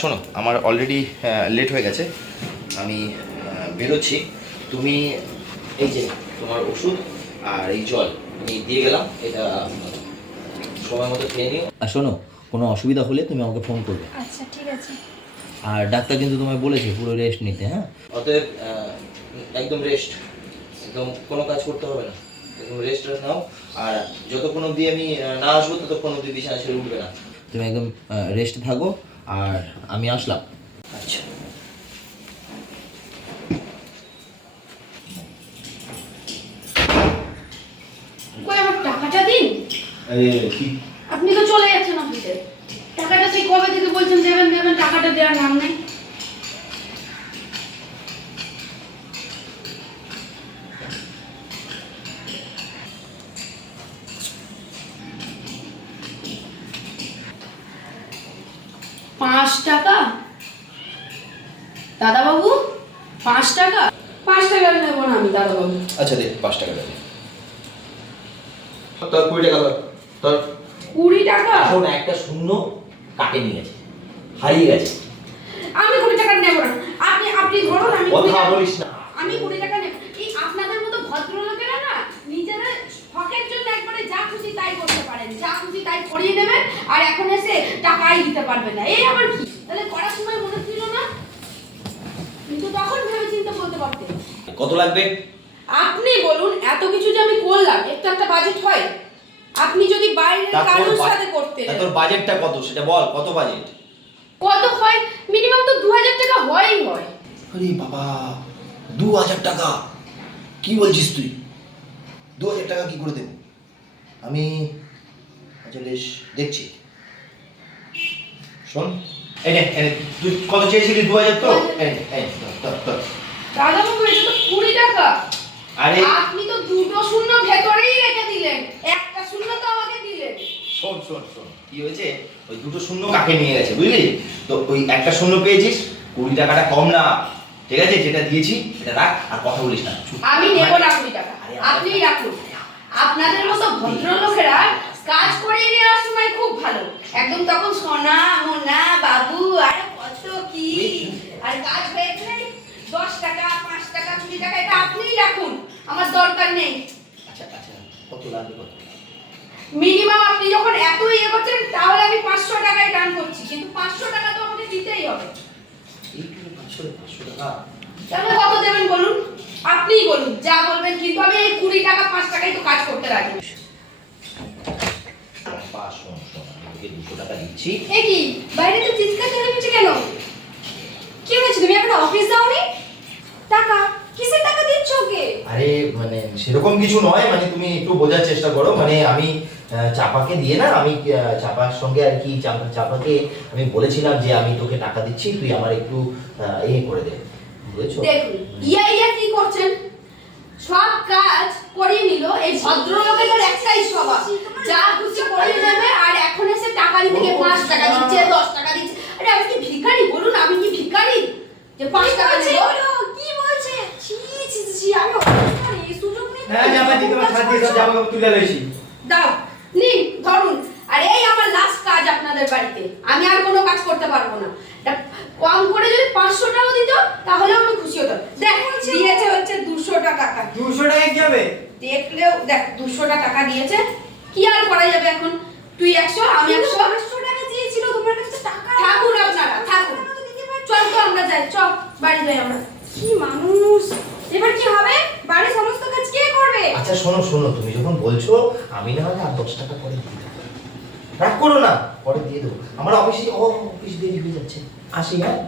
শোনো আমার already late হয়ে গেছে। আমি বেরোচ্ছি। তুমি এই যে তোমার ওষুধ আর এই জল আমি দিয়ে গেলাম। এটা সময় মতো খেয়ে নিও। আর শোনো কোনো অসুবিধা হলে তুমি আমাকে ফোন করবে। আচ্ছা ঠিক আছে। আর ডাক্তার কিন্তু তোমায় বলেছে পুরো রেস্ট নিতে হ্যাঁ? অতএব একদম রেস্ট একদম কোনো কাজ করতে হবে না। একদম রেস্ট নাও। আর যতক্ষণ অবধি আমি না আসব ততক্ষণ অবধি বিছানা ছেড়ে উঠবে না। তুমি একদম রেস্ট থাকো। আর আমি আসলাম। আচ্ছা। টাকাটা দিন? আপনি তো চলে যাচ্ছেন অফিসে টাকাটা সেই কবে থেকে বলছেন দেবেন দেবেন টাকাটা দেওয়ার নাম নেই? পাঁচ টাকা? দাদাবাবু পাঁচ টাকা? পাঁচ টাকা নেব না আমি দাদাবাবু। আচ্ছা দে পাঁচ টাকা দেবে তোর কুড়ি টাকা তোর কুড়ি টাকা? এখন একটা শূন্য কাটে নিয়ে গেছে? হারিয়ে গেছে। আমি কুড়ি টাকা নেব না। আপনি আপনি ধরুন আমি কথা বলিস না। আমি কুড়ি টাকা নেব। এই আপনাদের মতো ভদ্রলোকেরা না নিজেরা শখের জন্য একবারে যা খুশি তাই করতে পারেন। যা খুশি তাই করিয়ে নেবেন আর এখন এসে টাকাই দিতে পারবেন না। এই আমার কি তাহলে করার সময় মনে ছিল না কিন্তু তখন ভেবে চিন্তে বলতে পারতেন কত লাগবে? আপনি বলুন এত কিছু যে আমি করলাম একটু একটা বাজেট হয়? আপনি যদি বাইরে কারোর সাথে করতেন। তা তোর বাজেটটা কত সেটা বল কত বাজেট কত হয়? মিনিমাম তো দু হাজার টাকা হয়ই হয়। আরে বাবা দু হাজার টাকা? কি বলছিস তুই? দু হাজার টাকা কি করে দেবো? আমি আচ্ছা বেশ দেখছি। শোন এই নে, তুই কত চেয়েছিলি দু হাজার তো? এই এই নে, ধর, ধর, ধর। দাদাবাবু এটা তো কুড়ি টাকা আরে আপনি তো দুটো শূন্য ভেতরেই রেখে দিলেন। একটা শূন্য তো আমাকে দিলেন। শোন শোন শোন। কি হয়েছে? ওই দুটো শূন্য কাকে নিয়ে গেছে বুঝলি? তো ওই একটা শূন্য পেয়েছিস কুড়ি টাকাটা কম না। ঠিক আছে? যেটা দিয়েছি সেটা রাখ আর কথা বলিস না। আমি নেব না কুড়ি টাকা। আরে, আপনিই রাখুন। আপনাদের মতো ভদ্রলোকেরা কাজ করিয়ে নেওয়ার সময় খুব ভালো। একদম তখন সোনা মোনা বাবু আর কত কি আর কাজ হয়ে গেলে দশ টাকা পাঁচ টাকা কুড়ি টাকা এটা আপনিই রাখুন আমার দরকার নেই। আচ্ছা আচ্ছা কত লাগবে কত মিনিমাম আপনি যখন এত ইয়ে করছেন তাহলে আমি পাঁচশো টাকায় ডান করছি। কিন্তু পাঁচশো টাকা তো আমাকে দিতেই হবে। তাহলে কত দেবেন বলুন? আপনিই বলুন যা বলবেন। কিন্তু আমি এই কুড়ি টাকা পাঁচ টাকায় তো কাজ করতে রাজি। দুশো টাকা দিচ্ছি। এ কি? বাইরে তো চিৎকার চেঁচামেচি কেন? কি হয়েছে? তুমি এখন অফিস যাওনি? টাকা কিসের টাকা? দিচ্ছ ওকে আরে মানে সেরকম কিছু নয় মানে তুমি একটু বোঝার চেষ্টা করো। মানে আমি চাপাকে দিয়ে না আমি চাপার সঙ্গে আর কি চাপাকে আমি বলেছিলাম যে আমি তোকে টাকা দিচ্ছি তুই আমার একটু এ করে দে। বুঝেছ? দেখুন ইয়া ইয়া কি করছেন? সব কাজ করিয়ে নিল এই ভদ্রলোকের একটাই স্বভাব যা খুশি করে নেবে আর এখন এসে টাকা দিতে গিয়ে পাঁচ টাকা দিচ্ছে দশ টাকা দিচ্ছে। আরে আমি কি ভিখারি? বলুন আমি কি ভিখারি? যে পাঁচ টাকা দেবো কি বলছে ছি ছি ছি আমি করি সুযোগ নেই হ্যাঁ জামা দিতে পার ছাড় দিয়ে সব জামা কাপড় তুলে লইছি দাও নিন ধরুন। আর এই আমার লাস্ট কাজ আপনাদের বাড়িতে। আমি আর কোনো কাজ করতে পারব না। কম করে যদি পাঁচশো টাকা দিত তাহলে আমি খুশি হতাম। দেখ দিয়েছে হচ্ছে দুশো টাকা দুশো টাকা কি হবে? দেখলেও দেখ দুশোটা টাকা দিয়েছে। কি আর করা যাবে এখন? তুই একশো আমি একশো। পাঁচশো টাকা চেয়েছিল তোমার কাছে টাকা থাকুন আপনারা থাকুন। চল তো আমরা যাই চল বাড়ি যাই আমরা। কি মানুষ। এবার কি হবে? বাড়ির সমস্ত কাজ কে করবে? আচ্ছা শোনো শোনো, তুমি যখন বলছো, আমি না হলে আর দশ টাকা করে দিয়ে দেবো। রাগ করো না, পরে দিয়ে দেবো। আমার অফিসে অফিস দেরি হয়ে যাচ্ছে। আসি হ্যাঁ?